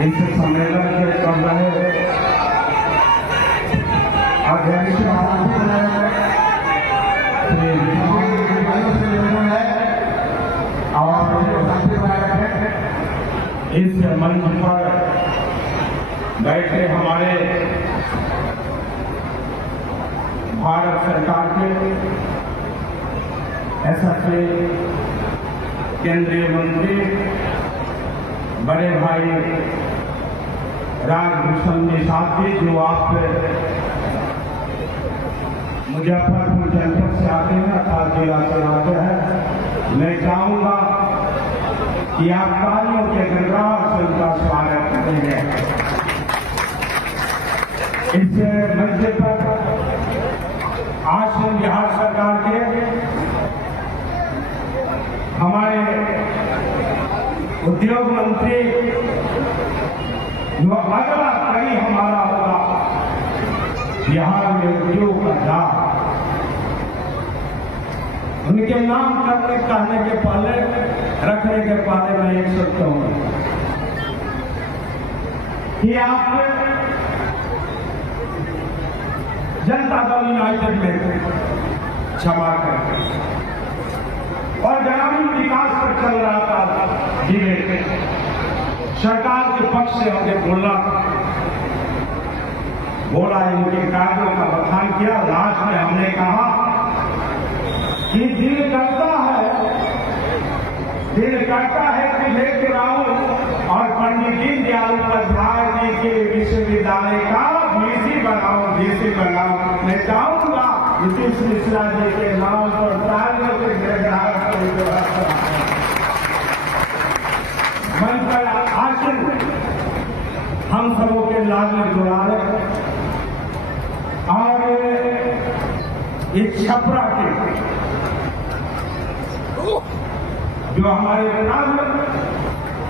इस सम्मेलन के कर रहे अध्यक्ष और इस मंच पर बैठे हमारे भारत सरकार के एसएफए केंद्रीय मंत्री बड़े भाई राजभूषण निषाद जी, जो आप मुजफ्फरपुर जनपद से आते हैं अर्थात जिला से आते हैं, मैं चाहूंगा कि आप तालियों के गणराज से उनका स्वागत करेंगे। इस मंच पर आज बिहार सरकार के हमारे उद्योग मंत्री जो अगला कड़ी हमारा होगा बिहार में उद्योग का दाग, उनके नाम कहने के पहले रखने के पहले मैं एक शब्द कहूंगा कि आप जनता दल यूनाइटेड में क्षमा कर और ग्रामीण विकास पर चल रहा था डिबेट, सरकार के पक्ष से हमने बोला इनके कार्यों का बखान किया। लास्ट में हमने कहा कि दिल करता है कि लेकर आऊं और पंडित दीनदयाल उपाध्याय जी के विश्वविद्यालय का डीसी बनाऊं। मैं चाहूंगा नीतीश मिश्रा जी के नाम पर तालियों से गिरफ्तार मन पर आसन हम सबों के लाल में जुड़ाए और एक छपरा के जो हमारे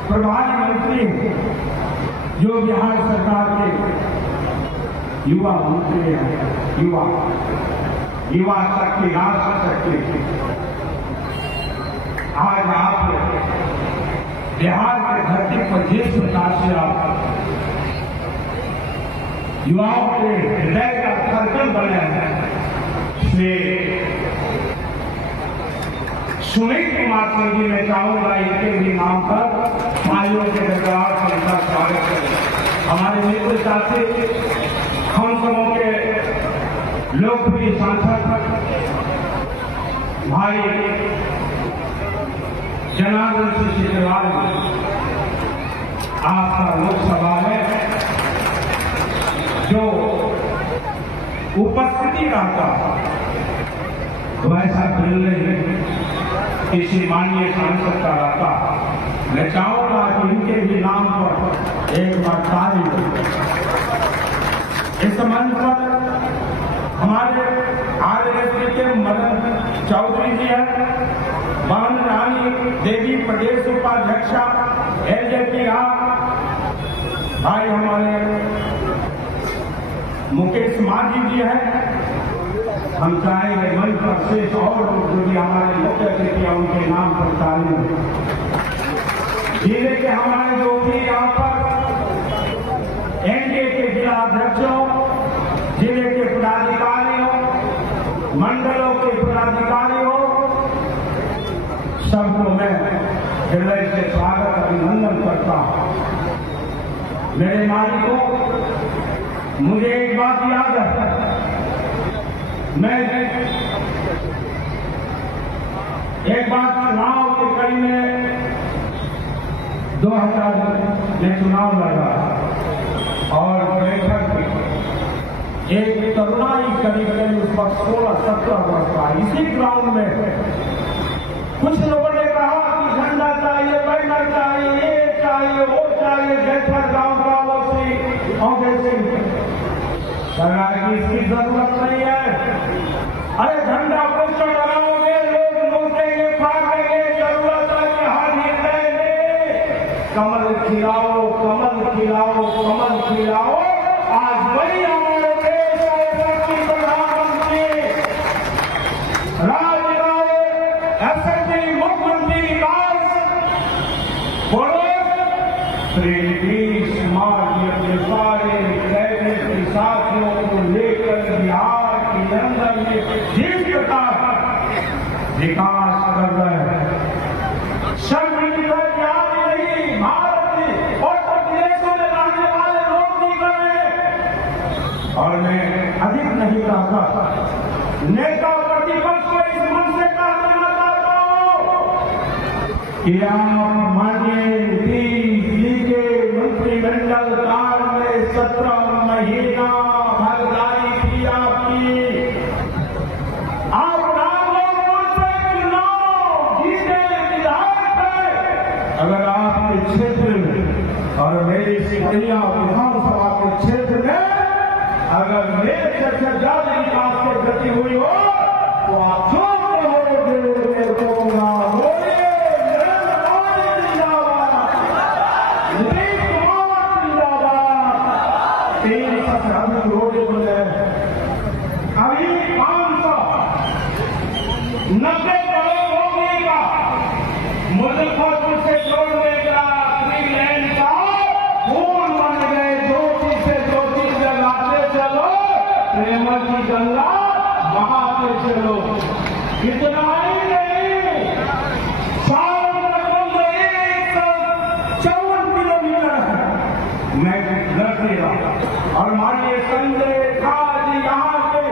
प्रभारी मंत्री जो बिहार सरकार के युवा मंत्री हैं, युवा शक्ति, राष्ट्र शक्ति, आज आप बिहार के धरती पर जिस प्रकार से आप युवाओं के हृदय का धड़कन बने हैं, श्री सुमित कुमार सिंह जी, मैं चाहूंगा इनके भी नाम पर तालियों के गणराज से उनका स्वागत करें। हमारे मित्र साथी, हम सबों के लोकप्रिय सांसद भाई जनार्दन सिंह सिग्रीवाल जी, आपका लोकसभा में जो उपस्थिति रहता वैसा बिल नहीं किसी माननीय सांसद का रहता। मैं चाहूंगा कि इनके भी नाम पर एक बार ताली हो। इस मंच पर हमारे आरएसपी के मदन चौधरी जी हैं, बहन रानी देवी प्रदेश उपाध्यक्षा एलजेपी भाई हमारे मुकेश मांझी जी हैं। हम चाहेंगे मंच पर शेष और जो भी हमारे मुख्य अतिथि हैं उनके नाम पर ताली हो। जिले के हमारे जो भी यहाँ पर एनडीए के जिला अध्यक्षों, जिले के पदाधिकारियों, मंडलों के पदाधिकारियों, सबको मैं हृदय से स्वागत अभिनंदन करता हूं। मेरे मालिकों, मुझे एक बात याद है, मैं एक बार चुनाव की कड़ी में 2000 में चुनाव लड़ा और बैठक एक तरुणाई करीब उस वक्त 16-17 वर्ष का इसी ग्राउंड में कुछ लोगों ने कहा कि झंडा चाहिए, बैनर चाहिए, ये चाहिए, वो चाहिए, जैसा गांव का वैसी और वैसे सरकार की इसकी जरूरत नहीं है। अरे झंडा पोस्टर लगाओगे, लोग नोटेंगे, फाड़ेंगे, जरूरत है कि हर हृदय में कमल खिलाओ, कमल खिलाओ, कमल खिलाओ। आज वही हमारे देश के प्रधानमंत्री राजगारे एसएसपी मुख्यमंत्री विकास बोलो श्री नीतीश कुमार जी अपने सारे कैबिनेट के साथियों को लेकर बिहार के अंदर में जिस प्रकार विकास कर रहे हैं, सब मिलकर याद नहीं भारत की और प्रदेशों में रहने वाले लोग भी कर रहे हैं। और मैं अधिक नहीं कहता, नेता प्रतिपक्ष को इस मन से कह देना चाहता हूं कि आप माननीय नीतीश जी के मंत्रिमंडल काल में 17 महीना भागीदारी थी आपकी। आप रामपुर से चुनाव जीते विधायक है। अगर आपके क्षेत्र में और मेरी सिकरिया विधानसभा के क्षेत्र में अगर मेरे से ज्यादा विकास की गति हुई हो तो आप जो मेरे को बोलिए नरेंद्र मोदी जिंदाबाद, नीतीश कुमार जिंदाबाद। 300 से अधिक रोडे बोले अभी 590 करोड़ रोडे का मुजफ्फरपुर से जोड़ने का ग्रीन लैंड का पुल बन गए। ज्योति से ज्योति जगाते चलो, प्रेम की गंगा बहाते चलो। इतना ही नहीं, 154 किलोमीटर मैं लड़ते रहा। और माननीय संजय झा जी यहाँ के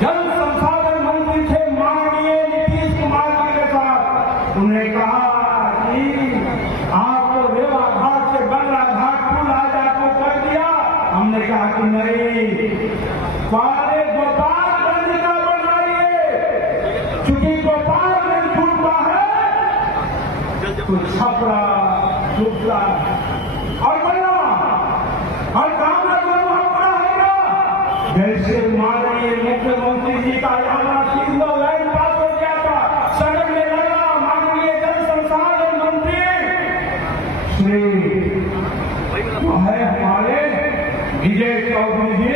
जल संसाधन मंत्री थे माननीय नीतीश कुमार जी के साथ, उन्होंने कहा कि आपको रेवा घाट से बंगला घाट पुल आज आपको कर दिया। हमने कहा कि नहीं, सारे गोपालगंज का बनाइए, चूंकि गोपालगंज छूटता है तो छपरा छूटता और बना और काम जैसे माननीय मुख्यमंत्री जी का यहाँ सिंगल लाइन पास हो गया था, सड़क में लगा माननीय जल संसाधन मंत्री श्री है हमारे विजय चौधरी जी,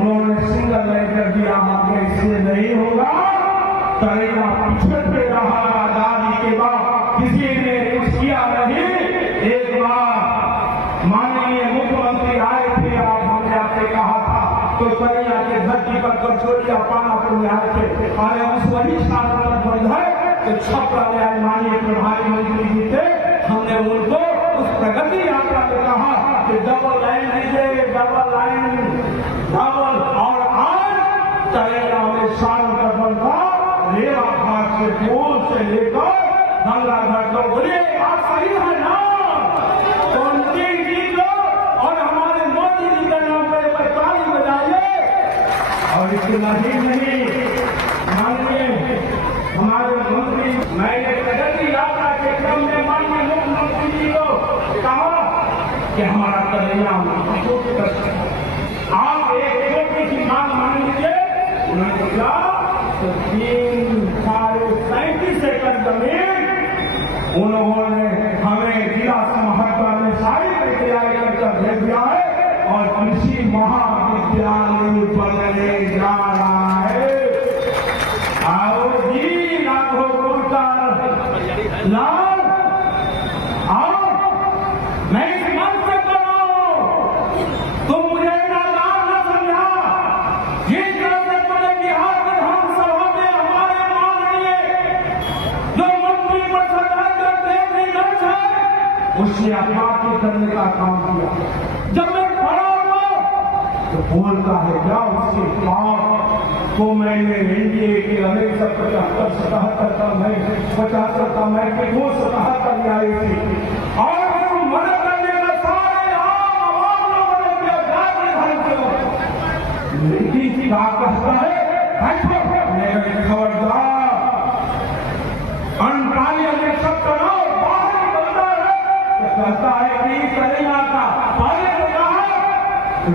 उन्होंने सिंगल लाइन कर दिया। आपके इससे नहीं होगा, तरीका पिछड़ते रहा आजादी के बाद, किसी ने कुछ किया नहीं। एक बार माननीय मुख्यमंत्री आए थे, आप हमने आपसे कहा था तो करिया के धरती पर कचोरिया पानापुर में आए थे और उस वही साल बंद है तो छपरा में आए माननीय प्रधानमंत्री जी थे। हमने उनको उस प्रगति यात्रा में कहा कि डबल लाइन दीजिए, डबल लाइन डबल। और आज तरेगा में साल का बनता रेवा घाट से पुल से लेकर गंगा घाट तक। बोलिए बात सही है ना? उनकी जी को और हमारे मोदी जी के नाम पर ताली बजाइए। और इतना ही नहीं, माननीय हमारे मंत्री, मैंने प्रगति यात्रा के क्रम में माननीय मुख्यमंत्री जी को कहा कि हमारा कल्याण आप एक छोटी सी बात मान लीजिए। उन्होंने बोला तो 337 एकड़ जमीन उन्होंने हमें जिला समाहर्ता में सारी प्रक्रियाएं कर भेज दिया है और कृषि महाविद्यालय बनने जा रहा है। आओ जी राघोपुर का लाल, आओ मैं इस मन से कर रहा हूं, तुम मुझे नादान न समझा। जिस तरह से पूरे बिहार विधानसभा में हमारे माननीय जो मंत्री परिषद है उससे आपाती करने का काम किया। जब मैं खड़ा हुआ तो बोलता है क्या उसके पाप को मैंने एनडीए के अनेक 75-77 का मैं 75 का मैं के 277 में आई थी और हम मदद करने का सारे आम लोगों ने किया जाकर नीति का कहता है खबरदार अनपाली में सब करो बाहर बनता है। कहता है कि करेगा का पहले तो कहा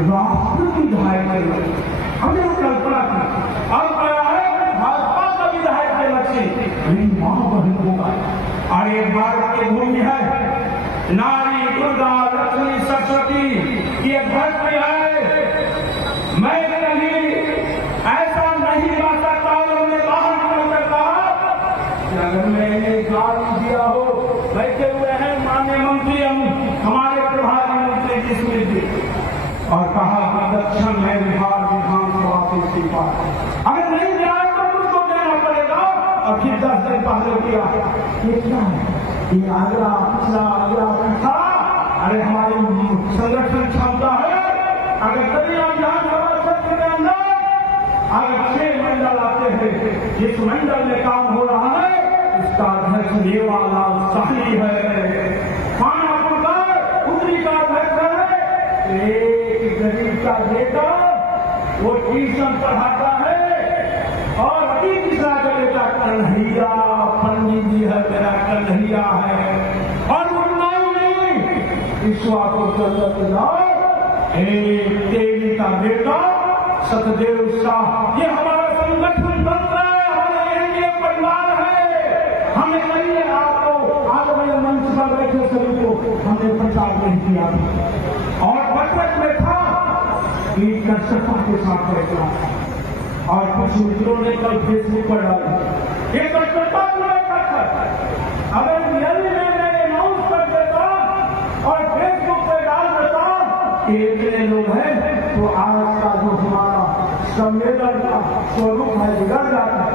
राष्ट्र की विधायक हमने कल्पना की, अब कहा है भाजपा का विधायक के लक्ष्य मेरी मां बहन होगा। और ये भारत की भूमि है, नारी दुर्गा लक्ष्मी सरस्वती ये धरती है। मैं कहीं ऐसा नहीं ला सकता, उन्होंने बाहर निकल कर कहा कि अगर मैं मैंने गाली दिया हो। बैठे हुए हैं माननीय मंत्री हमारे प्रभारी मंत्री जी स्मृति और कहा कि दक्षिण में विधानसभा से इस्तीफा, अगर नहीं दिया तो मुझको देना पड़ेगा। और फिर 10 दिन पहले किया, ये क्या है, ये आगरा पिछला आगरा था। अरे हमारी संरक्षण क्षमता है, अगर कभी आप विधानसभा क्षेत्र के अंदर अगर 6 मंडल आते हैं, जिस मंडल में काम हो रहा है उसका अध्यक्ष मेवालाल शाही है, खानापुर उत्तरी का अध्यक्ष है। एक गरीब का बेटा वो ट्यूशन पढ़ाता है और अभी तीसरा का बेटा कन्हैया पंडित जी है, मेरा कन्हैया है। और उतना ही नहीं, ईश्वर को देवी का बेटा सतदेव शाह, ये हमारा संगठन तंत्र है, हमारा एनडीए परिवार है। हमें कहिए आपको आज मेरे मंच पर बैठे सभी को हमने प्रचार नहीं किया और बजट में था कि कर्षता के साथ बैठा और कुछ मित्रों ने कल फेसबुक पर डाला ये कर्षता अगर रियली में अनाउंस कर देता और फेसबुक पर डाल देता इतने लोग हैं तो आज का जो हमारा सम्मेलन का स्वरूप है बिगड़ जाता है।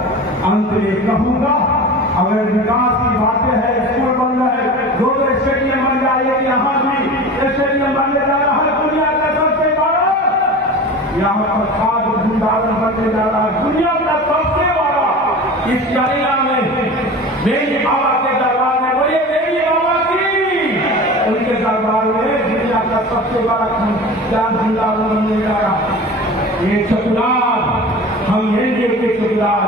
अंत में कहूंगा, अगर विकास की बातें हैं, स्कूल बन रहे हैं, 2 स्टेडियम बन जाए, यहाँ भी स्टेडियम बनने जा रहा है दुनिया का सबसे बड़ा, यहाँ पर खाद भंडारण बनने जा रहा है दुनिया का सबसे बड़ा। इस करिया में देवी बाबा के दरबार में बोलिए देवी बाबा की, उनके दरबार में दुनिया का सबसे बड़ा ज्ञान भंडारण बनने जा रहा है। ये चतुरार हम एनडीए के चतुरार,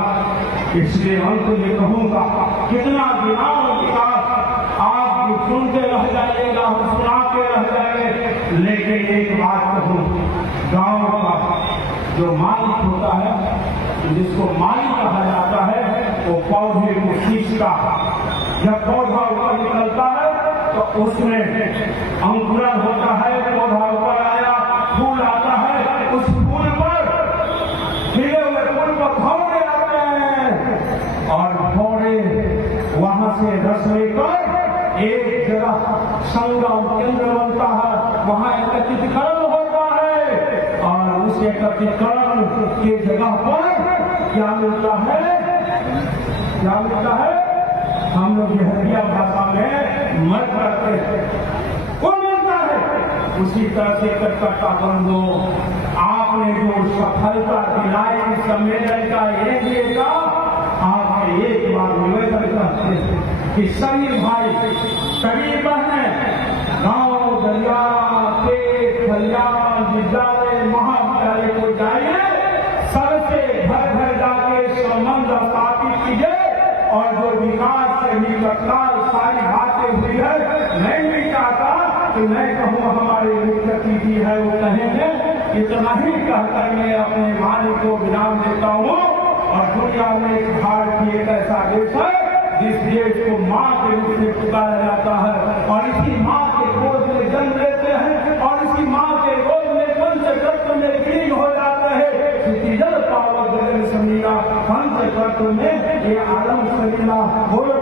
इसलिए अंत में कहूंगा कितना विराम विकास आप सुनते रह जाइएगा, हम सुनाते रह जाएंगे। लेकिन एक बात कहूं, गांव का जो मालिक होता है, जिसको मालिक कहा जाता है, वो पौधे को सींचता। जब पौधा ऊपर निकलता है तो उसमें अंकुरन होता है, पौधा ऊपर आया, फूल आता है, उस फूल पर खिले हुए फूल पर भौरे आते हैं और भौरे वहां से रस लेकर एक जगह संगम केंद्र बनता है, वहां एकत्रीकरण होता है और उस एकत्रीकरण की जगह पर क्या मिलता है, क्या मिलता है, हम लोग बिहारिया भाषा में मत करते हैं, वो मिलता है। उसी तरह से कटकट्टा बंधो आपने जो सफलता दिलाई सम्मेलन का एनडीए का, आपने एक बार निवेदन करते हैं कि सभी भाई सभी बहनें गांव दरिया खेत खलियान विद्यालय महाविद्यालय को जाइए, सबसे घर घर जाके संबंध स्थापित कीजिए और जो विकास से निकटता सारी बातें हुई है, मैं भी चाहता कि मैं कहूँ हमारे मुख्य अतिथि है वो कहेंगे। इतना ही कहकर मैं अपने वाणी को विराम देता हूँ और दुनिया में भारत एक ऐसा देश है जिस देश को माँ के रूप में पुकारा जाता है और इसी माँ के गोद में जन्म लेते हैं और इसी माँ के गोद में पंचतत्व में लीन हो जाता है। जल पावक जगन समीरा पंचतत्व में ये आलम समीरा बोलो